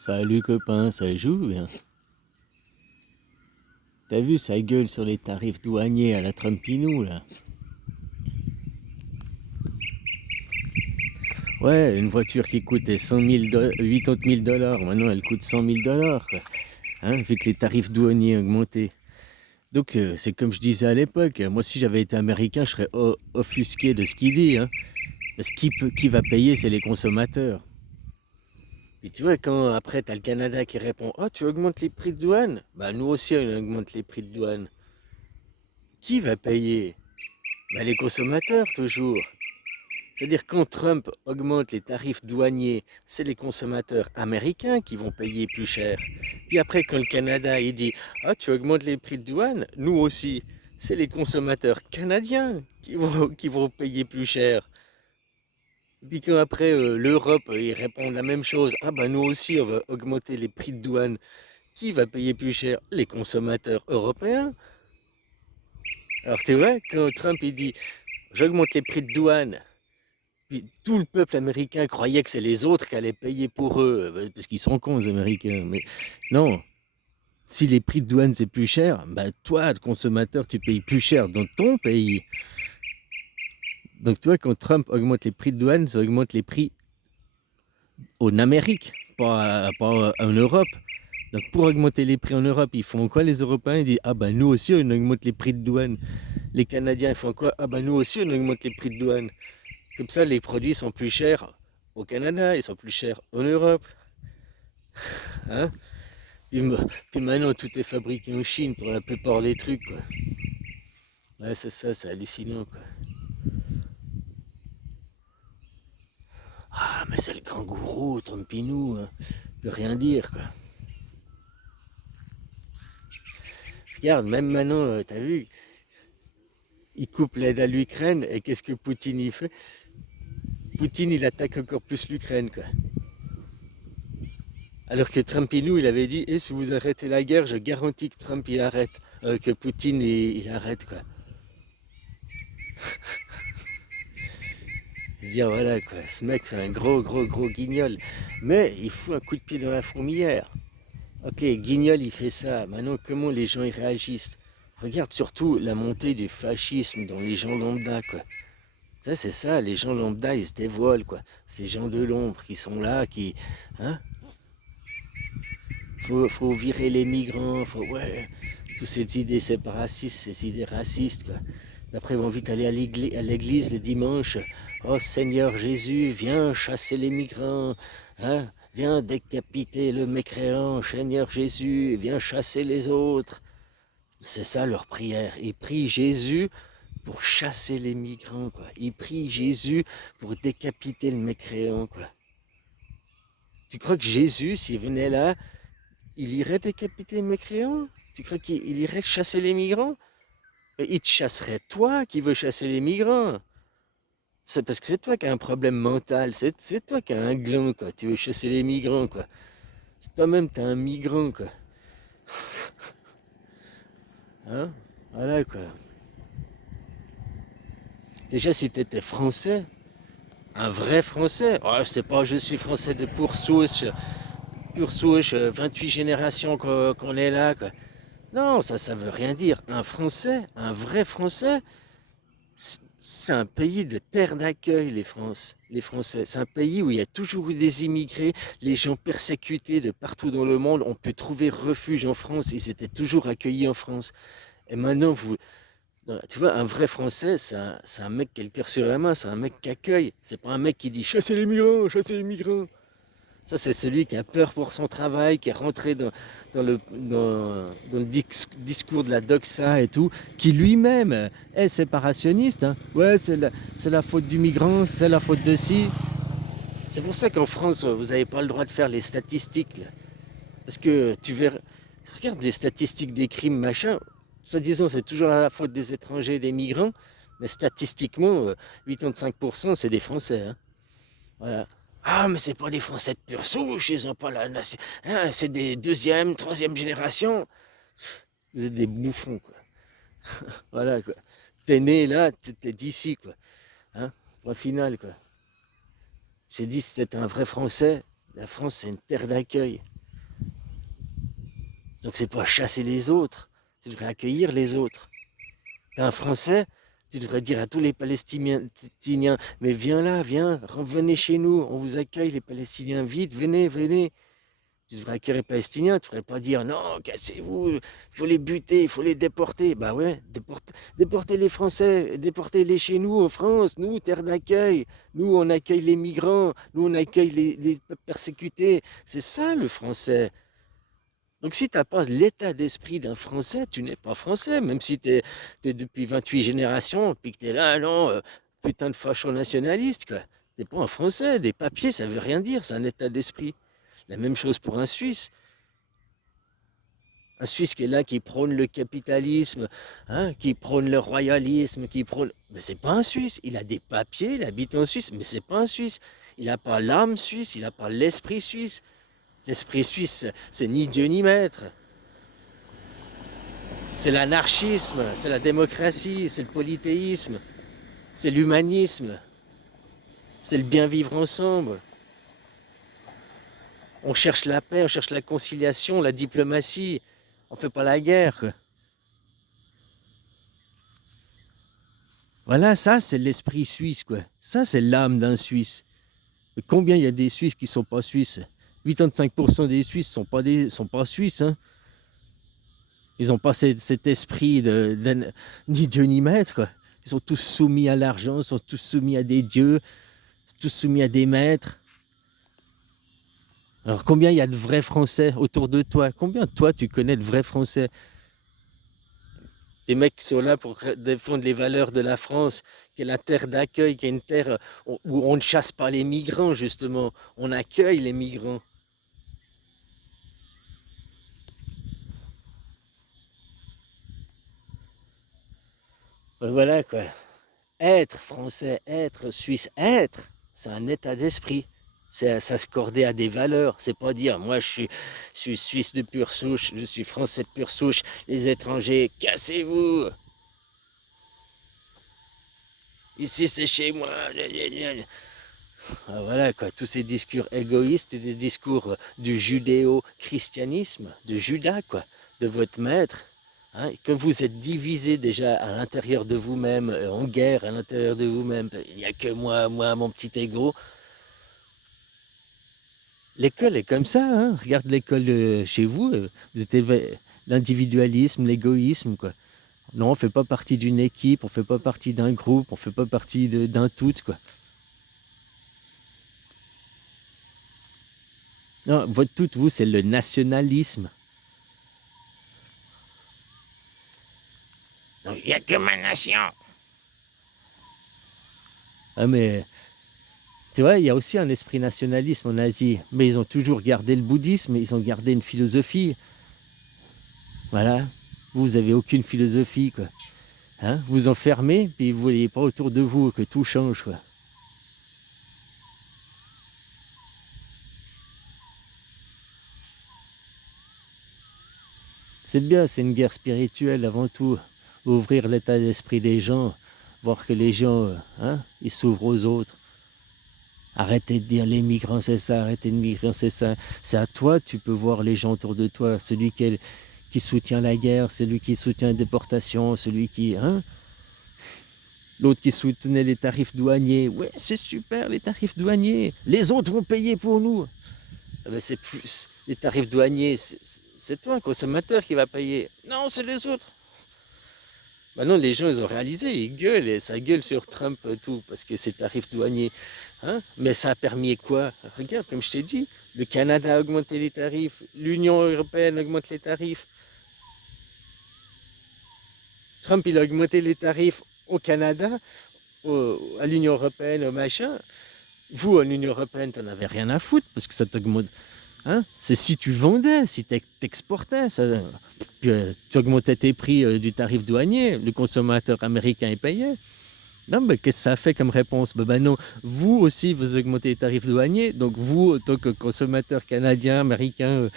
Salut copain, ça joue bien. T'as vu sa gueule sur les tarifs douaniers à la Trumpinou là? Ouais, une voiture qui coûtait 80 000 dollars, maintenant elle coûte 100 000 dollars, quoi. Hein, vu que les tarifs douaniers ont augmenté. Donc c'est comme je disais à l'époque, moi si j'avais été américain, je serais offusqué de ce qu'il dit, hein. Parce que qui va payer, c'est les consommateurs. Et tu vois, quand après t'as le Canada qui répond, oh tu augmentes les prix de douane? Bah nous aussi on augmente les prix de douane. Qui va payer? Bah, les consommateurs, toujours. C'est-à-dire quand Trump augmente les tarifs douaniers, c'est les consommateurs américains qui vont payer plus cher. Puis après, quand le Canada il dit ah tu augmentes les prix de douane, nous aussi, c'est les consommateurs canadiens qui vont payer plus cher. Puis quand après l'Europe ils répondent la même chose, ah bah nous aussi on va augmenter les prix de douane. Qui va payer plus cher? Les consommateurs européens. Alors tu vois, quand Trump il dit j'augmente les prix de douane. Puis tout le peuple américain croyait que c'est les autres qui allaient payer pour eux, parce qu'ils sont cons, les Américains. Mais non, si les prix de douane c'est plus cher, bah toi, le consommateur, tu payes plus cher dans ton pays. Donc tu vois, quand Trump augmente les prix de douane, ça augmente les prix en Amérique, pas en Europe. Donc pour augmenter les prix en Europe, ils font quoi les Européens? Ils disent ah bah nous aussi on augmente les prix de douane. Les Canadiens ils font quoi? Ah bah nous aussi on augmente les prix de douane. Comme ça les produits sont plus chers au Canada, ils sont plus chers en Europe. Hein? Puis, puis maintenant, tout est fabriqué en Chine pour la plupart des trucs, quoi. Ouais, c'est ça, c'est hallucinant, quoi. Ah, mais c'est le kangourou, Trumpinou, hein. Il peut rien dire, quoi. Regarde, même maintenant, t'as vu, il coupe l'aide à l'Ukraine, et qu'est-ce que Poutine il fait? Poutine, il attaque encore plus l'Ukraine, quoi. Alors que Trumpinou, il avait dit, si vous arrêtez la guerre, je garantis que Trump, il arrête. Que Poutine, il arrête, quoi. Je veux dire, voilà, quoi. Ce mec, c'est un gros, gros, gros guignol. Mais il fout un coup de pied dans la fourmilière. Ok, Guignol, il fait ça. Maintenant, comment les gens y réagissent? Regarde surtout la montée du fascisme dans les gens lambda, quoi. Ça, c'est ça, les gens lambda, ils se dévoilent, quoi. Ces gens de l'ombre qui sont là, qui... Hein? Faut virer les migrants, faut... Ouais, toutes ces idées séparatistes, ces idées racistes, quoi. Après, ils vont vite aller à l'église le dimanche. Oh Seigneur Jésus, viens chasser les migrants. Hein? Viens décapiter le mécréant. Seigneur Jésus, viens chasser les autres. C'est ça leur prière. Ils prient Jésus pour chasser les migrants, quoi. Ils prient Jésus pour décapiter le mécréant, quoi. Tu crois que Jésus, s'il venait là, il irait décapiter le mécréant? Tu crois qu'il irait chasser les migrants? Et il te chasserait toi qui veux chasser les migrants. C'est parce que c'est toi qui as un problème mental, c'est toi qui as un gland, quoi. Tu veux chasser les migrants, quoi. C'est toi-même, t'es un migrant, quoi. Hein? Voilà, quoi. Déjà, si t'étais français, un vrai français, oh, je sais pas, je suis français de pure souche, 28 générations qu'on est là, quoi. Non, ça veut rien dire. Un français, un vrai français, c'est un pays de terre d'accueil, les Français. C'est un pays où il y a toujours eu des immigrés, les gens persécutés de partout dans le monde ont pu trouver refuge en France, ils étaient toujours accueillis en France. Et maintenant, tu vois, un vrai Français, c'est un mec qui a le cœur sur la main, c'est un mec qui accueille. C'est pas un mec qui dit chassez les migrants, chassez les migrants. Ça, c'est celui qui a peur pour son travail, qui est rentré dans le discours de la doxa et tout, qui lui-même est séparationniste. Hein. Ouais, c'est la faute du migrant, c'est la faute de ci. C'est pour ça qu'en France, vous n'avez pas le droit de faire les statistiques. Là. Parce que tu verras, regarde les statistiques des crimes, machin. Soi-disant, c'est toujours la faute des étrangers, des migrants. Mais statistiquement, 85% c'est des Français. Hein. Voilà. Ah, mais c'est pas des Français de pure souche, ils ont pas la nation. Hein, c'est des deuxième, troisième génération. Vous êtes des bouffons, quoi. Voilà, quoi. T'es né là, t'es d'ici, quoi. Hein, point final, quoi. J'ai dit, si t'étais un vrai Français, La France, c'est une terre d'accueil. Donc c'est pas chasser les autres, tu devrais accueillir les autres. T'es un Français, tu devrais dire à tous les Palestiniens, mais viens là, viens, revenez chez nous, on vous accueille les Palestiniens, vite, venez, venez. Tu devrais accueillir les Palestiniens, tu ne devrais pas dire non, cassez-vous, il faut les buter, il faut les déporter. Bah ouais, déportez les Français, déportez-les chez nous en France, nous, terre d'accueil. Nous, on accueille les migrants, nous, on accueille les persécutés. C'est ça le français. Donc si tu n'as pas l'état d'esprit d'un Français, tu n'es pas Français, même si tu es depuis 28 générations, puis que tu es là, non, putain de facho nationaliste, quoi. Tu n'es pas un Français, des papiers, ça veut rien dire, c'est un état d'esprit. La même chose pour un Suisse. Un Suisse qui est là, qui prône le capitalisme, hein, qui prône le royalisme, qui prône... Mais c'est pas un Suisse, il a des papiers, il habite en Suisse, mais c'est pas un Suisse. Il n'a pas l'âme suisse, il n'a pas l'esprit suisse. L'esprit suisse, c'est ni Dieu ni maître. C'est l'anarchisme, c'est la démocratie, c'est le polythéisme, c'est l'humanisme, c'est le bien vivre ensemble. On cherche la paix, on cherche la conciliation, la diplomatie. On ne fait pas la guerre, quoi. Voilà, ça c'est l'esprit suisse, quoi. Ça c'est l'âme d'un Suisse. Et combien il y a des Suisses qui ne sont pas Suisses? 85% des Suisses sont pas Suisses, hein. Ils n'ont pas cet esprit ni Dieu ni maître, quoi. Ils sont tous soumis à l'argent, ils sont tous soumis à des dieux, tous soumis à des maîtres. Alors combien il y a de vrais Français autour de toi? Combien toi tu connais de vrais Français? Des mecs qui sont là pour défendre les valeurs de la France, qui est la terre d'accueil, qui est une terre où on ne chasse pas les migrants justement, on accueille les migrants. Voilà quoi. Être français, être suisse, être, c'est un état d'esprit. C'est s'accorder à des valeurs. C'est pas dire, moi je suis suisse de pure souche, je suis français de pure souche, les étrangers, cassez-vous. Ici c'est chez moi. Ah, voilà quoi, tous ces discours égoïstes, des discours du judéo-christianisme, de Judas quoi, de votre maître. Hein, que vous êtes divisé déjà à l'intérieur de vous-même, en guerre à l'intérieur de vous-même, il n'y a que moi, mon petit égo. L'école est comme ça, hein. Regarde l'école chez vous, vous êtes l'individualisme, l'égoïsme, quoi. Non, on ne fait pas partie d'une équipe, on ne fait pas partie d'un groupe, on ne fait pas partie d'un tout, quoi. Non, votre tout, vous, c'est le nationalisme. Donc, il n'y a que ma nation. Ah, mais tu vois, il y a aussi un esprit nationalisme en Asie, mais ils ont toujours gardé le bouddhisme, ils ont gardé une philosophie. Voilà, vous n'avez aucune philosophie, quoi. Hein, vous enfermez, puis vous ne voyez pas autour de vous que tout change, quoi. C'est bien, c'est une guerre spirituelle avant tout. Ouvrir l'état d'esprit des gens, voir que les gens, hein, ils s'ouvrent aux autres. Arrêtez de dire les migrants c'est ça, arrêtez de migrer c'est ça. C'est à toi, tu peux voir les gens autour de toi, celui qui soutient la guerre, celui qui soutient la déportation, celui qui... Hein, l'autre qui soutenait les tarifs douaniers. Ouais, c'est super les tarifs douaniers. Les autres vont payer pour nous. Ah ben c'est plus... Les tarifs douaniers, c'est toi, un consommateur, qui va payer. Non, c'est les autres. Maintenant, les gens, ils ont réalisé, ils gueulent, et ça gueule sur Trump, tout, parce que c'est tarifs douaniers. Hein, mais ça a permis quoi? Regarde, comme je t'ai dit, le Canada a augmenté les tarifs, l'Union européenne augmente les tarifs. Trump, il a augmenté les tarifs au Canada, à l'Union européenne, au machin. Vous, à l'Union européenne, t'en avais rien à foutre, parce que ça t'augmente. Hein, c'est si tu vendais, si tu exportais, puis, tu augmentais tes prix du tarif douanier, le consommateur américain payait. Non, mais qu'est-ce que ça fait comme réponse? Ben non, vous aussi, vous augmentez les tarifs douaniers, donc vous, en tant que consommateur canadien, américain,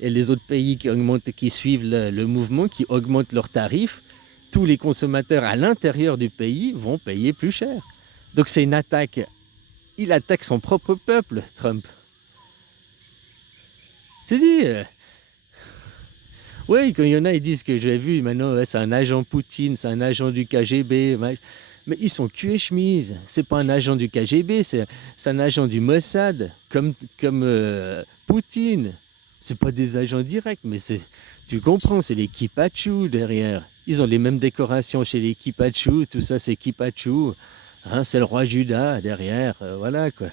et les autres pays qui suivent le mouvement, qui augmentent leurs tarifs, tous les consommateurs à l'intérieur du pays vont payer plus cher. Donc c'est une attaque. Il attaque son propre peuple, Trump. C'est dit. Oui, quand il y en a, ils disent que j'ai vu, maintenant, ouais, c'est un agent Poutine, c'est un agent du KGB. Mais ils sont cul et chemise. C'est pas un agent du KGB, c'est un agent du Mossad, comme Poutine. C'est pas des agents directs, mais tu comprends, c'est les Kipachou derrière. Ils ont les mêmes décorations chez les Kipachou, tout ça c'est Kipachou. Hein, c'est le roi Juda derrière, voilà quoi.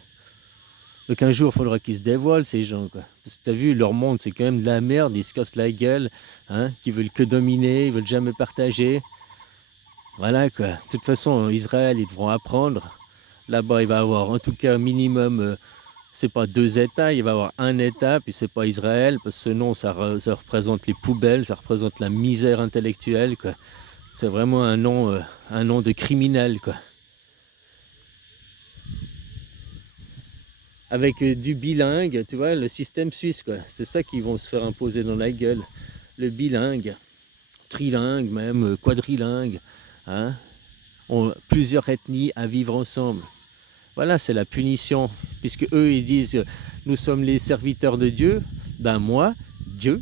Donc un jour, il faudra qu'ils se dévoilent, ces gens, quoi. Parce que tu as vu, leur monde, c'est quand même de la merde, ils se cassent la gueule, hein, qui veulent que dominer, ils veulent jamais partager. Voilà, quoi. De toute façon, Israël, ils devront apprendre. Là-bas, il va y avoir en tout cas un minimum, c'est pas 2 États, il va y avoir un État, puis c'est pas Israël, parce que ce nom, ça représente les poubelles, ça représente la misère intellectuelle, quoi. C'est vraiment un nom de criminel, quoi. Avec du bilingue, tu vois, le système suisse, quoi. C'est ça qu'ils vont se faire imposer dans la gueule. Le bilingue, trilingue même, quadrilingue, hein. Plusieurs ethnies à vivre ensemble. Voilà, c'est la punition. Puisque eux, ils disent, nous sommes les serviteurs de Dieu. Ben moi, Dieu,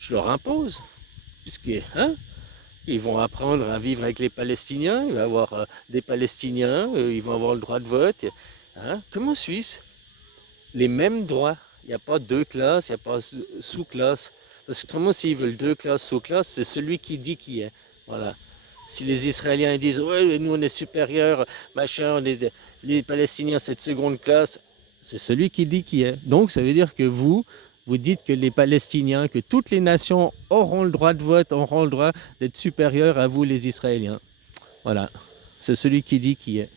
je leur impose. Puisque, hein, ils vont apprendre à vivre avec les Palestiniens. Il va y avoir des Palestiniens, ils vont avoir le droit de vote. Hein, comme en Suisse. Les mêmes droits. Il n'y a pas 2 classes, il n'y a pas sous-classes. Parce que autrement, s'ils veulent 2 classes, sous-classes, c'est celui qui dit qui est. Voilà. Si les Israéliens disent ouais, nous on est supérieurs, machin, les Palestiniens c'est de seconde classe, c'est celui qui dit qui est. Donc ça veut dire que vous dites que les Palestiniens, que toutes les nations auront le droit de vote, auront le droit d'être supérieurs à vous les Israéliens. Voilà. C'est celui qui dit qui est.